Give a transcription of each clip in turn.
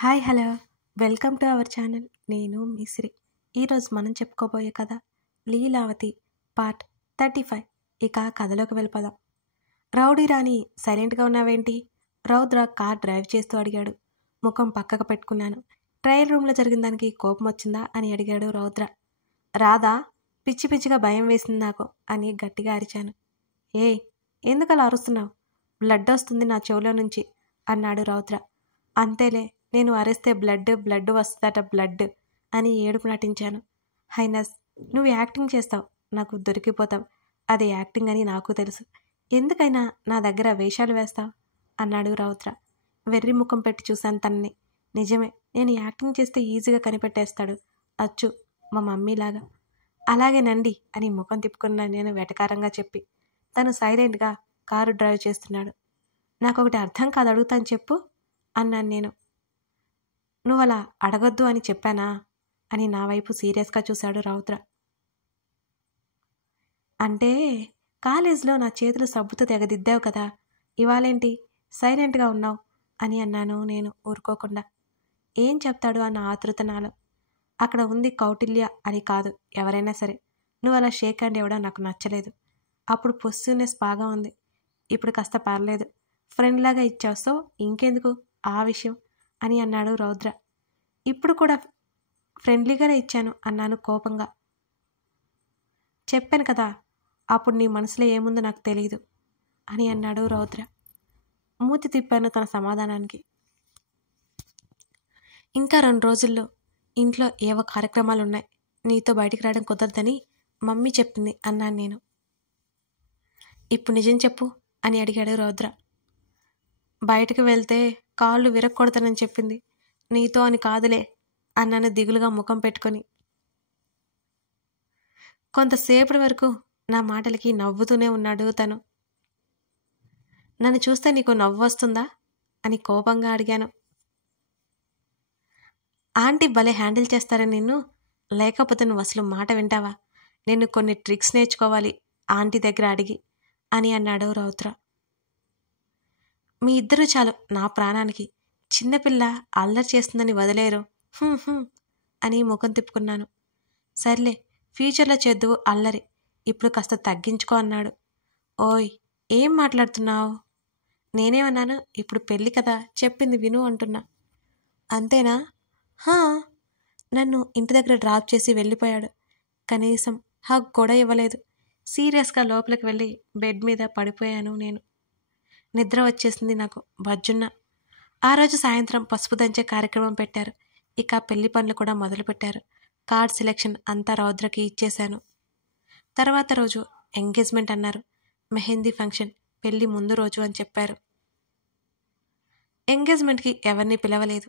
Hi hello welcome to our channel. నేను మిశ్రీ. ఈరోజు మనం చెప్పుకోబోయే కథ లీలావతి పార్ట్ 35. ఇక కథలోకి వెళ్ళిపోదాం. రౌడీ రాణి సైలెంట్గా ఉన్నావేంటి? రౌద్ర కార్ డ్రైవ్ చేస్తూ అడిగాడు. ముఖం పక్కకు పెట్టుకున్నాను. ట్రయల్ రూమ్లో జరిగిన దానికి కోపం వచ్చిందా అని అడిగాడు రౌద్ర. రాదా? పిచ్చి పిచ్చిగా భయం వేసింది నాకు అని గట్టిగా అరిచాను. ఏయ్, ఎందుకు అలా అరుస్తున్నావు? బ్లడ్ వస్తుంది నా చెవులో నుంచి అన్నాడు రౌద్ర. అంతేలే, నేను అరిస్తే బ్లడ్ వస్తుందట బ్లడ్ అని ఏడుపు నటించాను. హైనస్, నువ్వు యాక్టింగ్ చేస్తావు, నాకు దొరికిపోతావు. అది యాక్టింగ్ అని నాకు తెలుసు. ఎందుకైనా నా దగ్గర వేషాలు వేస్తావు అన్నాడు రౌద్ర. వెర్రి ముఖం పెట్టి చూశాను తనని. నిజమే, నేను యాక్టింగ్ చేస్తే ఈజీగా కనిపెట్టేస్తాడు, అచ్చు మా మమ్మీలాగా. అలాగేనండి అని ముఖం తిప్పుకున్నాను నేను వెటకారంగా చెప్పి. తను సైలెంట్గా కారు డ్రైవ్ చేస్తున్నాడు. నాకొకటి అర్థం కాదు, అడుగుతాను చెప్పు అన్నాను నేను. నువ్వు అలా అడగొద్దు అని చెప్పానా అని నా వైపు సీరియస్గా చూశాడు రౌద్ర. అంటే కాలేజ్లో నా చేతులు సబ్బుతో తెగదిద్దావు కదా, ఇవాళేంటి సైలెంట్గా ఉన్నావు అని అన్నాను నేను ఊరుకోకుండా. ఏం చెప్తాడు అన్న ఆతృత నాలో. అక్కడ ఉంది కౌటిల్య అని కాదు, ఎవరైనా సరే. నువ్వు అలా షేక్ హ్యాండ్ ఇవ్వడం నాకు నచ్చలేదు. అప్పుడు పొస్సివ్నెస్ బాగా ఉంది, ఇప్పుడు కాస్త పర్లేదు, ఫ్రెండ్లాగా ఇచ్చావు, సో ఇంకెందుకు ఆ విషయం అని అన్నాడు రౌద్ర. ఇప్పుడు కూడా ఫ్రెండ్లీగానే ఇచ్చాను అన్నాను కోపంగా. చెప్పాను కదా, అప్పుడు నీ మనసులో ఏముందో నాకు తెలియదు అని అన్నాడు రౌద్ర. మూతి తిప్పాను తన సమాధానానికి. ఇంకా 2 రోజుల్లో ఇంట్లో ఏవో కార్యక్రమాలు ఉన్నాయి, నీతో బయటికి రావడం కుదరదని మమ్మీ చెప్పింది అన్నాను నేను. ఇప్పుడు నిజం చెప్పు అని అడిగాడు రౌద్ర. బయటకు వెళ్తే కాళ్ళు విరక్కొడతానని చెప్పింది, నీతో అని కాదులే అన్నాను దిగులుగా ముఖం పెట్టుకొని. కొంతసేపటి వరకు నా మాటలకి నవ్వుతూనే ఉన్నాడు తను. నన్ను చూస్తే నీకు నవ్వు వస్తుందా అని కోపంగా అడిగాను. ఆంటీ భలే హ్యాండిల్ చేస్తారా నిన్ను, లేకపోతే నువ్వు అసలు మాట వింటావా? నేను కొన్ని ట్రిక్స్ నేర్చుకోవాలి ఆంటీ దగ్గర అడిగి అని అన్నాడు రౌద్ర. మీ ఇద్దరూ చాలు నా ప్రాణానికి, చిన్నపిల్ల అల్లరి చేస్తుందని వదిలేరు అని ముఖం తిప్పుకున్నాను. సర్లే, ఫ్యూచర్లో చేద్దువు అల్లరి, ఇప్పుడు కాస్త తగ్గించుకో అన్నాడు. ఓయ్, ఏం మాట్లాడుతున్నావు? నేనేమన్నాను? ఇప్పుడు పెళ్ళి కదా, చెప్పింది విను అంటున్నా. అంతేనా? నన్ను ఇంటి దగ్గర డ్రాప్ చేసి వెళ్ళిపోయాడు. కనీసం హగ్ కూడా ఇవ్వలేదు. సీరియస్గా లోపలికి వెళ్ళి బెడ్ మీద పడిపోయాను నేను. నిద్ర వచ్చేసింది నాకు బజ్జున్న. ఆ రోజు సాయంత్రం పసుపు దంచే కార్యక్రమం పెట్టారు. ఇక పెళ్లి పనులు కూడా మొదలుపెట్టారు. కార్డ్ సెలెక్షన్ అంతా రౌద్రకి ఇచ్చేశాను. తర్వాత రోజు ఎంగేజ్మెంట్ అన్నారు. మెహందీ ఫంక్షన్ పెళ్లి ముందు రోజు అని చెప్పారు. ఎంగేజ్మెంట్కి ఎవరిని పిలవలేదు,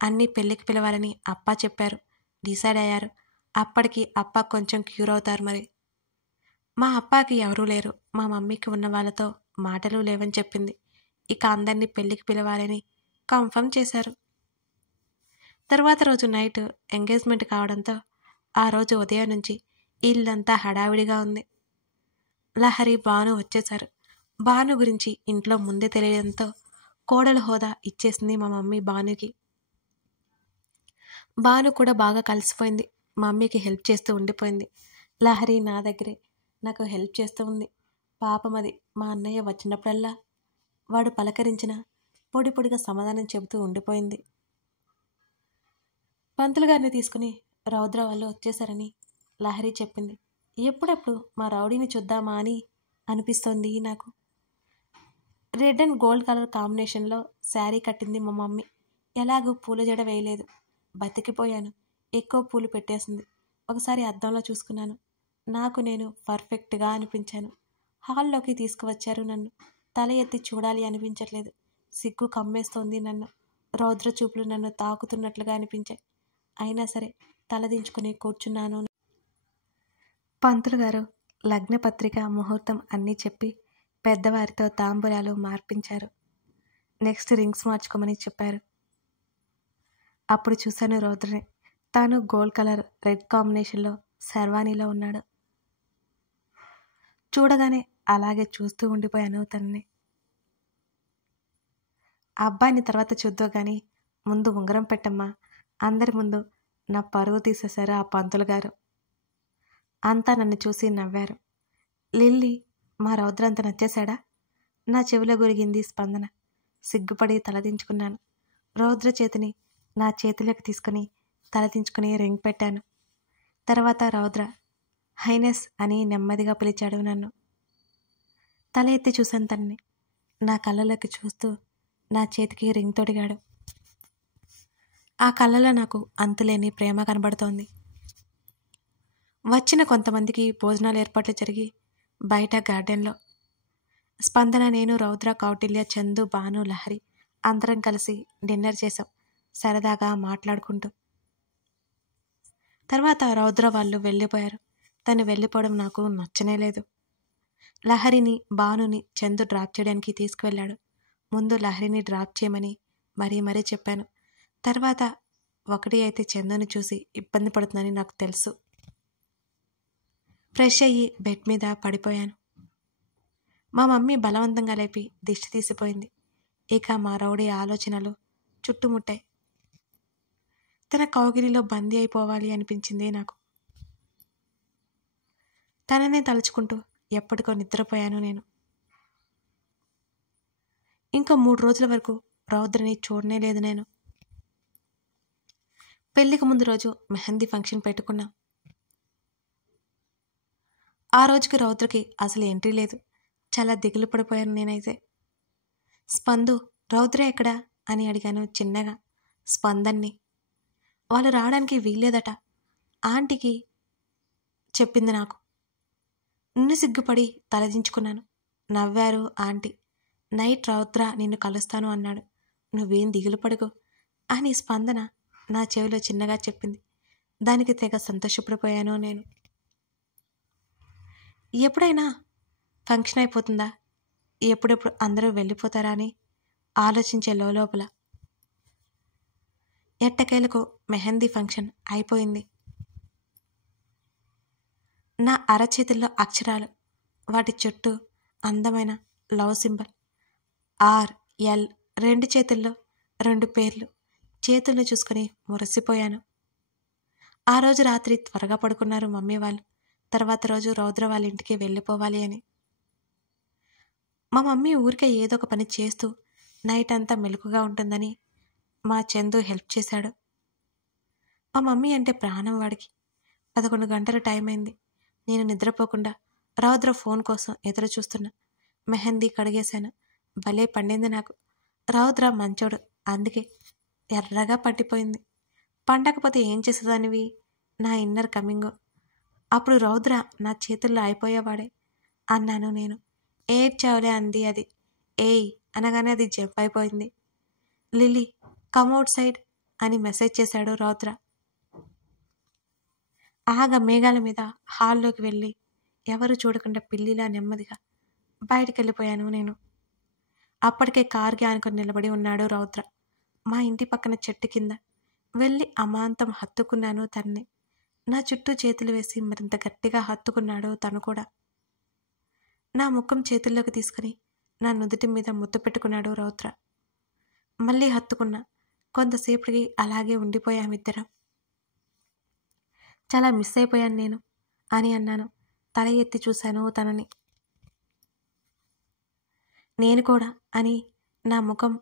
అన్నీ పెళ్ళికి పిలవాలని అప్పా చెప్పారు. డిసైడ్ అయ్యారు. అప్పటికి అప్ప కొంచెం క్యూర్ అవుతారు మరి. మా అప్పాకి ఎవరూ లేరు, మా మమ్మీకి ఉన్న వాళ్ళతో మాటలు లేవని చెప్పింది. ఇక అందరినీ పెళ్ళికి పిలవాలని కన్ఫర్మ్ చేశారు. తర్వాత రోజు నైట్ ఎంగేజ్మెంట్ కావడంతో ఆ రోజు ఉదయం నుంచి ఇల్లంతా హడావిడిగా ఉంది. లహరి, భాను వచ్చేశారు. భాను గురించి ఇంట్లో ముందే తెలియడంతో కోడలు హోదా ఇచ్చేసింది మా మమ్మీ భానుకి. భాను కూడా బాగా కలిసిపోయింది, మమ్మీకి హెల్ప్ చేస్తూ ఉండిపోయింది. లహరి నా దగ్గరే నాకు హెల్ప్ చేస్తూ ఉంది. పాపమది మా అన్నయ్య వచ్చినప్పుడల్లా వాడు పలకరించిన పొడి పొడిగా సమాధానం చెబుతూ ఉండిపోయింది. పంతులు గారిని తీసుకుని రౌద్ర వాళ్ళు వచ్చేశారని లహరి చెప్పింది. ఎప్పుడెప్పుడు మా రౌడీని చూద్దామా అని అనిపిస్తోంది నాకు. రెడ్ అండ్ గోల్డ్ కలర్ కాంబినేషన్లో శారీ కట్టింది మా మమ్మీ. ఎలాగూ పూల జడ వేయలేదు, బతికిపోయాను. ఎక్కువ పూలు పెట్టేసింది. ఒకసారి అద్దంలో చూసుకున్నాను. నాకు నేను పర్ఫెక్ట్గా అనిపించాను. హాల్లోకి తీసుకువచ్చారు నన్ను. తల ఎత్తి చూడాలి అనిపించట్లేదు. సిగ్గు కమ్మేస్తోంది నన్ను. రౌద్ర చూపులు నన్ను తాకుతున్నట్లుగా అనిపించాయి. అయినా సరే తలదించుకుని కూర్చున్నాను. పంతులు గారు లగ్నపత్రిక, ముహూర్తం అన్నీ చెప్పి పెద్దవారితో తాంబూలాలు మార్పించారు. నెక్స్ట్ రింగ్స్ మార్చుకోమని చెప్పారు. అప్పుడు చూశాను రౌద్రని. తాను గోల్డ్ కలర్ రెడ్ కాంబినేషన్లో శర్వానీలో ఉన్నాడు. చూడగానే అలాగే చూస్తూ ఉండిపోయాను తనని. అబ్బాయిని తర్వాత చూద్దో కానీ ముందు ఉంగరం పెట్టమ్మా, అందరి ముందు నా పరువు తీసేశారు ఆ పంతులు గారు. అంతా నన్ను చూసి నవ్వారు. లిల్లీ, మా రౌద్ర అంత నచ్చేశాడా? నా చెవిలో గురిగింది స్పందన. సిగ్గుపడి తలదించుకున్నాను. రౌద్ర చేతిని నా చేతిలోకి తీసుకుని తలదించుకుని రింగ్ పెట్టాను. తర్వాత రౌద్ర హైనెస్ అని నెమ్మదిగా పిలిచాడు నన్ను. తల ఎత్తి చూశాను తనని. నా కళ్ళలోకి చూస్తూ నా చేతికి రింగ్ తొడిగాడు. ఆ కళ్ళలో నాకు అంతులేని ప్రేమ కనబడుతోంది. వచ్చిన కొంతమందికి భోజనాలు ఏర్పాట్లు జరిగి బయట గార్డెన్లో స్పందన, నేను, రౌద్ర, కౌటిల్య, చందు, భాను, లహరి అందరం కలిసి డిన్నర్ చేశాం, సరదాగా మాట్లాడుకుంటూ. తర్వాత రౌద్ర వాళ్ళు వెళ్ళిపోయారు. తను వెళ్ళిపోవడం నాకు నచ్చనే లేదు. లహరిని, భానుని చందు డ్రాప్ చేయడానికి తీసుకువెళ్ళాడు. ముందు లహరిని డ్రాప్ చేయమని మరీ చెప్పాను. తర్వాత ఒకటి అయితే చందుని చూసి ఇబ్బంది పడుతుందని నాకు తెలుసు. ఫ్రెష్ అయ్యి బెడ్ మీద పడిపోయాను. మా మమ్మీ బలవంతంగా లేపి దిష్టి తీసిపోయింది. ఇక మా రౌడీ ఆలోచనలు చుట్టుముట్టాయి. తన కౌగిలిలో బందీ అయిపోవాలి అనిపించింది నాకు. తననే తలుచుకుంటూ ఎప్పటికో నిద్రపోయాను నేను. ఇంకో 3 రోజుల వరకు రౌద్రని చూడనే లేదు నేను. పెళ్లికి ముందు రోజు మెహందీ ఫంక్షన్ పెట్టుకున్నాం. ఆ రోజుకి రౌద్రకి అసలు ఎంట్రీ లేదు. చాలా దిగులు పడిపోయాను నేనైతే. స్పందు, రౌద్ర ఎక్కడా అని అడిగాను చిన్నగా స్పందన్ని. వాళ్ళు రావడానికి వీల్లేదట ఆంటీకి చెప్పింది నాకు. నిన్ను సిగ్గుపడి తలదించుకున్నాను. నవ్వారు ఆంటీ. నైట్ రౌద్ర నిన్ను కలుస్తాను అన్నాడు, నువ్వేం దిగులు పడుకో అని స్పందన నా చెవిలో చిన్నగా చెప్పింది. దానికి తెగ సంతోషపడిపోయాను నేను. ఎప్పుడైనా ఫంక్షన్ అయిపోతుందా, ఎప్పుడెప్పుడు అందరూ వెళ్ళిపోతారా అని ఆలోచించే లోపల ఎట్టకేలకు మెహందీ ఫంక్షన్ అయిపోయింది. నా అరచేతుల్లో అక్షరాలు, వాటి చుట్టూ అందమైన లవ్ సింబల్ RL, 2 చేతుల్లో 2 పేర్లు. చేతులను చూసుకుని మురిసిపోయాను. ఆ రోజు రాత్రి త్వరగా పడుకున్నారు మమ్మీ వాళ్ళు. తర్వాత రోజు రౌద్ర వాళ్ళ ఇంటికి వెళ్ళిపోవాలి అని. మా మమ్మీ ఊరికే ఏదో ఒక పని చేస్తూ నైట్ అంతా మెలకుగా ఉంటుందని మా చందు హెల్ప్ చేశాడు. మా మమ్మీ అంటే ప్రాణం వాడికి. 11 గంటల టైం అయింది. నేను నిద్రపోకుండా రౌద్ర ఫోన్ కోసం ఎదురు చూస్తున్నా. మెహందీ కడిగేశాను. భలే పండింది నాకు. రౌద్ర మంచోడు, అందుకే ఎర్రగా పట్టిపోయింది. పండకపోతే ఏం చేసేదానివి? నా ఇన్నర్ కమింగ్. అప్పుడు రౌద్ర నా చేతుల్లో అయిపోయేవాడే అన్నాను నేను. ఏడ్చావులే అంది అది. ఏయ్ అనగానే అది జంప్ అయిపోయింది. లిల్లీ, కమ్ అవుట్ సైడ్ అని మెసేజ్ చేశాడు రౌద్ర. మేఘాల మీద హాల్లోకి వెళ్ళి ఎవరు చూడకుండా పిల్లిలా నెమ్మదిగా బయటికి వెళ్ళిపోయాను నేను. అప్పటికే కారుకి ఆనుకొని నిలబడి ఉన్నాడు రౌద్ర. మా ఇంటి పక్కన చెట్టు కింద వెళ్ళి అమాంతం హత్తుకున్నాను తన్ని. నా చుట్టూ చేతులు వేసి మరింత గట్టిగా హత్తుకున్నాడు తను కూడా. నా ముఖం చేతుల్లోకి తీసుకుని నా నుదుటి మీద ముద్దు పెట్టుకున్నాడు రౌద్ర. మళ్ళీ హత్తుకున్నా. కొంతసేపటికి అలాగే ఉండిపోయామిద్దరం. చాలా మిస్ అయిపోయాను నేను అని అన్నాను. తల ఎత్తి చూశాను తనని. నేను కూడా అని నా ముఖం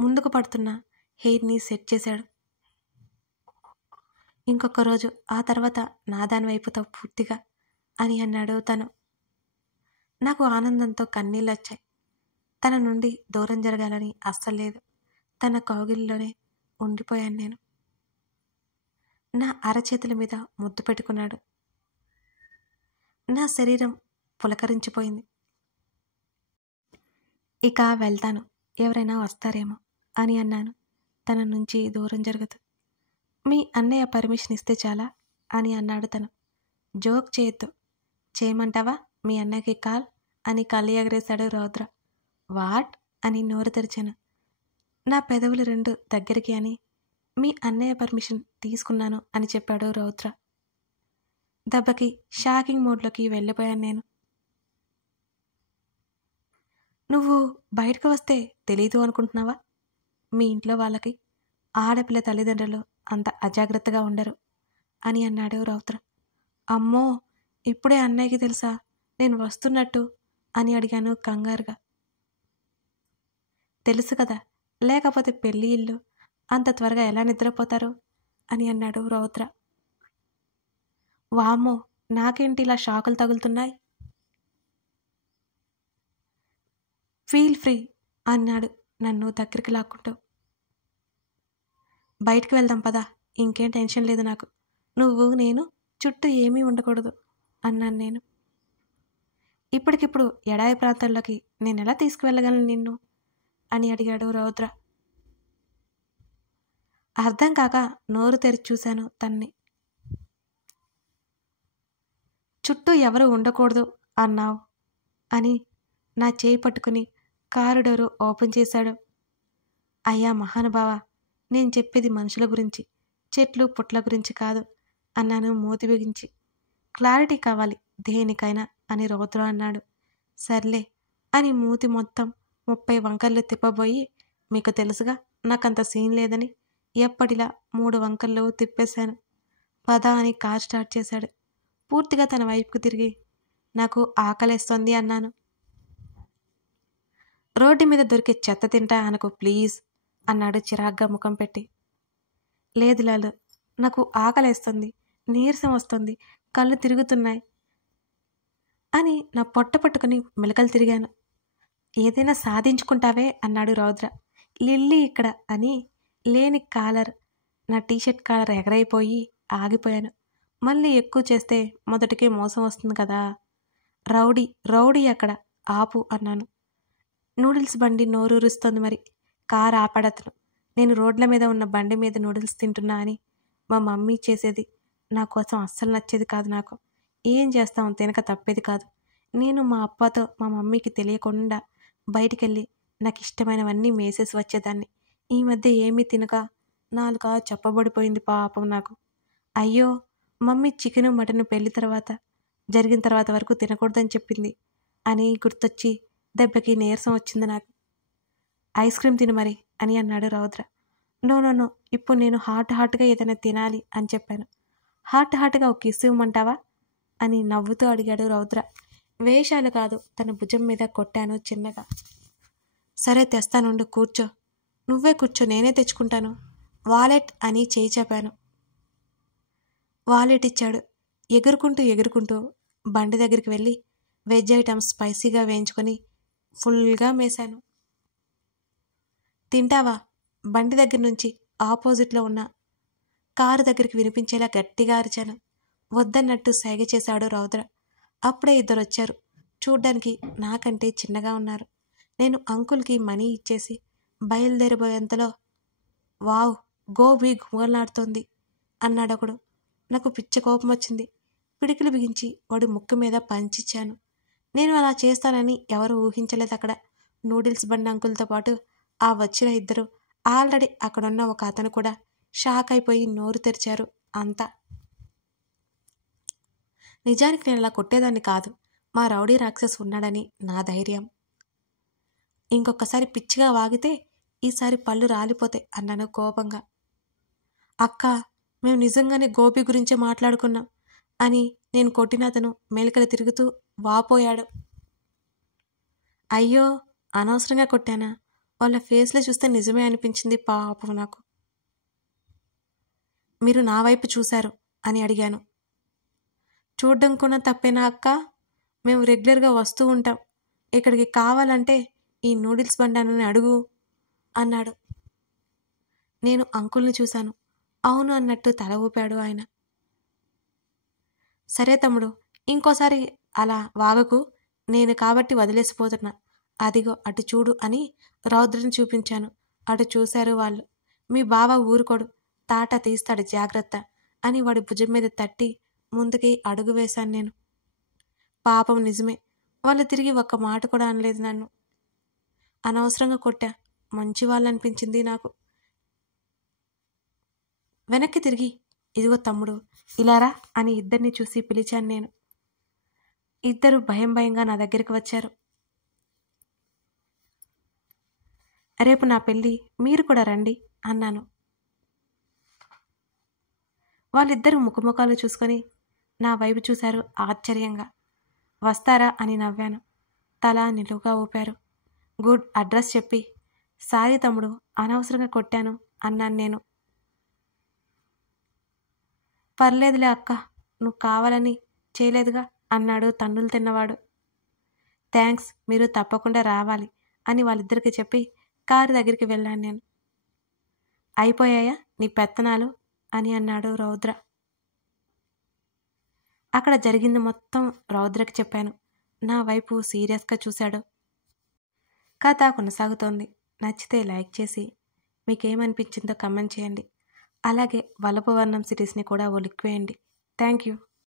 ముందుకు పడుతున్న హెయిర్ని సెట్ చేశాడు. ఇంకొక రోజు ఆ తర్వాత నాదాని వైపుతావు పూర్తిగా అని అన్నాడు తను. నాకు ఆనందంతో కన్నీళ్ళు వచ్చాయి. తన నుండి దూరం జరగాలని అస్సలు లేదు. తన కౌగిలిలోనే ఉండిపోయాను నేను. నా అరచేతుల మీద ముద్దు పెట్టుకున్నాడు. నా శరీరం పులకరించిపోయింది. ఇక వెళ్తాను, ఎవరైనా వస్తారేమో అని అన్నాను తన నుంచి దూరం జరుగుతూ. మీ అన్నయ్య పర్మిషన్ ఇస్తే చాలా అని అన్నాడు తను. జోక్ చేయొద్దు. చేయమంటావా మీ అన్నయ్యకి కాల్ అని కళ్ళు ఎగరేశాడు రౌద్ర. వాట్ అని నోరు తెరిచాను. నా పెదవులు 2 దగ్గరికి అని మీ అన్నయ్య పర్మిషన్ తీసుకున్నాను అని చెప్పాడు రౌద్ర. దెబ్బకి షాకింగ్ మోడ్లోకి వెళ్ళిపోయాను నేను. నువ్వు బయటకు వస్తే తెలీదు అనుకుంటున్నావా మీ ఇంట్లో వాళ్ళకి? ఆడపిల్ల తల్లిదండ్రులు అంత అజాగ్రత్తగా ఉండరు అని అన్నాడు రౌద్ర. అమ్మో, ఇప్పుడే అన్నయ్యకి తెలుసా నేను వస్తున్నట్టు అని అడిగాను కంగారుగా. తెలుసు కదా, లేకపోతే పెళ్ళి ఇల్లు అంత త్వరగా ఎలా నిద్రపోతారు అని అన్నాడు రౌద్ర. వామ్మో, నాకేంటి ఇలా షాకులు తగులుతున్నాయి? ఫీల్ ఫ్రీ అన్నాడు నన్ను దగ్గరికి లాక్కుంటూ. బయటికి వెళ్దాం పదా, ఇంకేం టెన్షన్ లేదు నాకు. నువ్వు నేను చుట్టూ ఏమీ ఉండకూడదు అన్నాను నేను. ఇప్పటికిప్పుడు ఎడారి ప్రాంతంలోకి నేనెలా తీసుకువెళ్ళగలను నిన్ను అని అడిగాడు రౌద్ర. అర్థం కాక నోరు తెరిచి చూశాను తన్ని. చుట్టూ ఎవరు ఉండకూడదు అన్నావు అని నా చేయి పట్టుకుని కారు డోరు ఓపెన్ చేశాడు. అయ్యా మహానుభావ, నేను చెప్పేది మనుషుల గురించి, చెట్లు పుట్ల గురించి కాదు అన్నాను మూతి బిగించి. క్లారిటీ కావాలి దేనికైనా అని రౌద్ర అన్నాడు. సర్లే అని మూతి మొత్తం 30 వంకర్లు తిప్పబోయి, మీకు తెలుసుగా నాకంత సీన్ లేదని ఎప్పటిలా 3 వంకర్లు తిప్పేశాను. పద అని కార్ స్టార్ట్ చేశాడు. పూర్తిగా తన వైపుకు తిరిగి నాకు ఆకలేస్తోంది అన్నాను. రోడ్డు మీద దొరికే చెత్త తింటా అనకు ప్లీజ్ అన్నాడు చిరాగ్గా ముఖం పెట్టి. లేదు లాలు, నాకు ఆకలేస్తుంది, నీరసం వస్తుంది, కళ్ళు తిరుగుతున్నాయి అని నా పొట్ట పట్టుకుని మెలకలు తిరిగాను. ఏదైనా సాధించుకుంటావే అన్నాడు రౌద్ర. లిల్లీ ఇక్కడ అని లేని కాలర్, నా టీషర్ట్ కాలర్ ఎగరైపోయి ఆగిపోయాను. మళ్ళీ ఎక్కువ చేస్తే మొదటికే మోసం వస్తుంది కదా. రౌడీ రౌడీ అక్కడ ఆపు అన్నాను. నూడిల్స్ బండి నోరూరుస్తోంది మరి. కారు ఆపాడతను. నేను రోడ్ల మీద ఉన్న బండి మీద నూడిల్స్ తింటున్నా అని మా మమ్మీ చేసేది నా కోసం అస్సలు నచ్చేది కాదు నాకు. ఏం చేస్తాం, తినక తప్పేది కాదు. నేను మా అప్పతో మా మమ్మీకి తెలియకుండా బయటికెళ్ళి నాకు ఇష్టమైనవన్నీ మేసేసి వచ్చేదాన్ని. ఈ మధ్య ఏమీ తినక నాలుక చెప్పబడిపోయింది పాపం నాకు. అయ్యో, మమ్మీ చికెను మటను పెళ్లి తర్వాత జరిగిన తర్వాత వరకు తినకూడదని చెప్పింది అని గుర్తొచ్చి దెబ్బకి నీరసం వచ్చింది నాకు. ఐస్ క్రీమ్ తిను మరి అని అన్నాడు రౌద్ర. నో నో నో, ఇప్పుడు నేను హాట్గా ఏదైనా తినాలి అని చెప్పాను. హాట్గా ఒక కిస్ ఇవ్వమంటావా అని నవ్వుతూ అడిగాడు రౌద్ర. వేషాలు కాదు, తన భుజం మీద కొట్టాను చిన్నగా. సరే తెస్తానుండు, కూర్చో. నువ్వే కూర్చో, నేనే తెచ్చుకుంటాను. వాలెట్ అని చేయి చాపాను. వాలెట్ ఇచ్చాడు. ఎగురుకుంటూ బండి దగ్గరికి వెళ్ళి వెజ్ ఐటమ్స్ స్పైసీగా వేయించుకొని ఫుల్గా మేశాను. తింటావా? బండి దగ్గర నుంచి ఆపోజిట్లో ఉన్న కారు దగ్గరికి వినిపించేలా గట్టిగా అరిచాను. వద్దన్నట్టు సైగ చేశాడు రౌద్ర. అప్పుడే 2 వచ్చారు. చూడ్డానికి నాకంటే చిన్నగా ఉన్నారు. నేను అంకుల్కి మనీ ఇచ్చేసి బయలుదేరిపోయేంతలో వావ్, గోబీ గుమలాడుతోంది అన్నాడొకడు. నాకు పిచ్చ కోపం వచ్చింది. పిడికిలు బిగించి వాడి ముక్కు మీద పంచిచ్చాను. నేను అలా చేస్తానని ఎవరు ఊహించలేదు అక్కడ. నూడిల్స్ బండి అంకుల్తో పాటు ఆ వచ్చిన 2 ఆల్రెడీ అక్కడున్న ఒక అతను కూడా షాక్ అయిపోయి నోరు తెరిచారు. అంతా నిజానికి నేను అలా కొట్టేదాన్ని కాదు. మా రౌడీ రాక్షస్ ఉన్నాడని నా ధైర్యం. ఇంకొకసారి పిచ్చిగా వాగితే ఈసారి పళ్ళు రాలిపోతాయి అన్నాను కోపంగా. అక్క, మేము నిజంగానే గోపి గురించే మాట్లాడుకున్నాం అని నేను కొట్టిన అతను మెలికలు తిరుగుతూ వాపోయాడు. అయ్యో, అనవసరంగా కొట్టానా? వాళ్ళ ఫేస్లో చూస్తే నిజమే అనిపించింది పాపం నాకు. మీరు నా వైపు చూశారు అని అడిగాను. చూడ్డం కూడా తప్పేనా అక్క? మేము రెగ్యులర్గా వస్తూ ఉంటాం. ఇక్కడికి కావాలంటే ఈ నూడిల్స్ బండానని అడుగు అన్నాడు. నేను అంకుల్ని చూశాను. అవును అన్నట్టు తల ఊపాడు ఆయన. సరే తమ్ముడు, ఇంకోసారి అలా వాగకు, నేను కాబట్టి వదిలేసిపోతున్నా. అదిగో అటు చూడు అని రౌద్రని చూపించాను. అటు చూశారు వాళ్ళు. మీ బావ ఊరుకోడు, తాట తీస్తాడు, జాగ్రత్త అని వాడి భుజం మీద తట్టి ముందుకి అడుగు వేశాను నేను. పాపం నిజమే, వాళ్ళు తిరిగి ఒక్క మాట కూడా అనలేదు నన్ను. అనవసరంగా కొట్టా, మంచి వాళ్ళు అనిపించింది నాకు. వెనక్కి తిరిగి ఇదిగో తమ్ముడు ఇలారా అని 2 చూసి పిలిచాను నేను. 2 భయంగా నా దగ్గరికి వచ్చారు. రేపు నా పెళ్ళి, మీరు కూడా రండి అన్నాను. వాళ్ళిద్దరూ ముఖముఖాలు చూసుకొని నా వైపు చూశారు ఆశ్చర్యంగా. వస్తారా అని నవ్వాను. తల నిలువుగా ఊపారు. గుడ్ అడ్రస్ చెప్పి, సారీ తమ్ముడు, అనవసరంగా కొట్టాను అన్నాను నేను. పర్లేదులే అక్క, నువ్వు కావాలని చేయలేదుగా అన్నాడు తన్నులు తిన్నవాడు. థ్యాంక్స్, మీరు తప్పకుండా రావాలి అని వాళ్ళిద్దరికి చెప్పి కారు దగ్గరికి వెళ్ళాను నేను. అయిపోయాయా నీ పెత్తనాలు అని అన్నాడు రౌద్ర. అక్కడ జరిగింది మొత్తం రౌద్రకి చెప్పాను. నా వైపు సీరియస్గా చూశాడు. కథ కొనసాగుతోంది. నచ్చితే లైక్ చేసి మీకేమనిపించిందో కమెంట్ చేయండి. అలాగే వలపు వర్ణం సిరీస్ని కూడా ఓ లిక్ వేయండి. Thank you.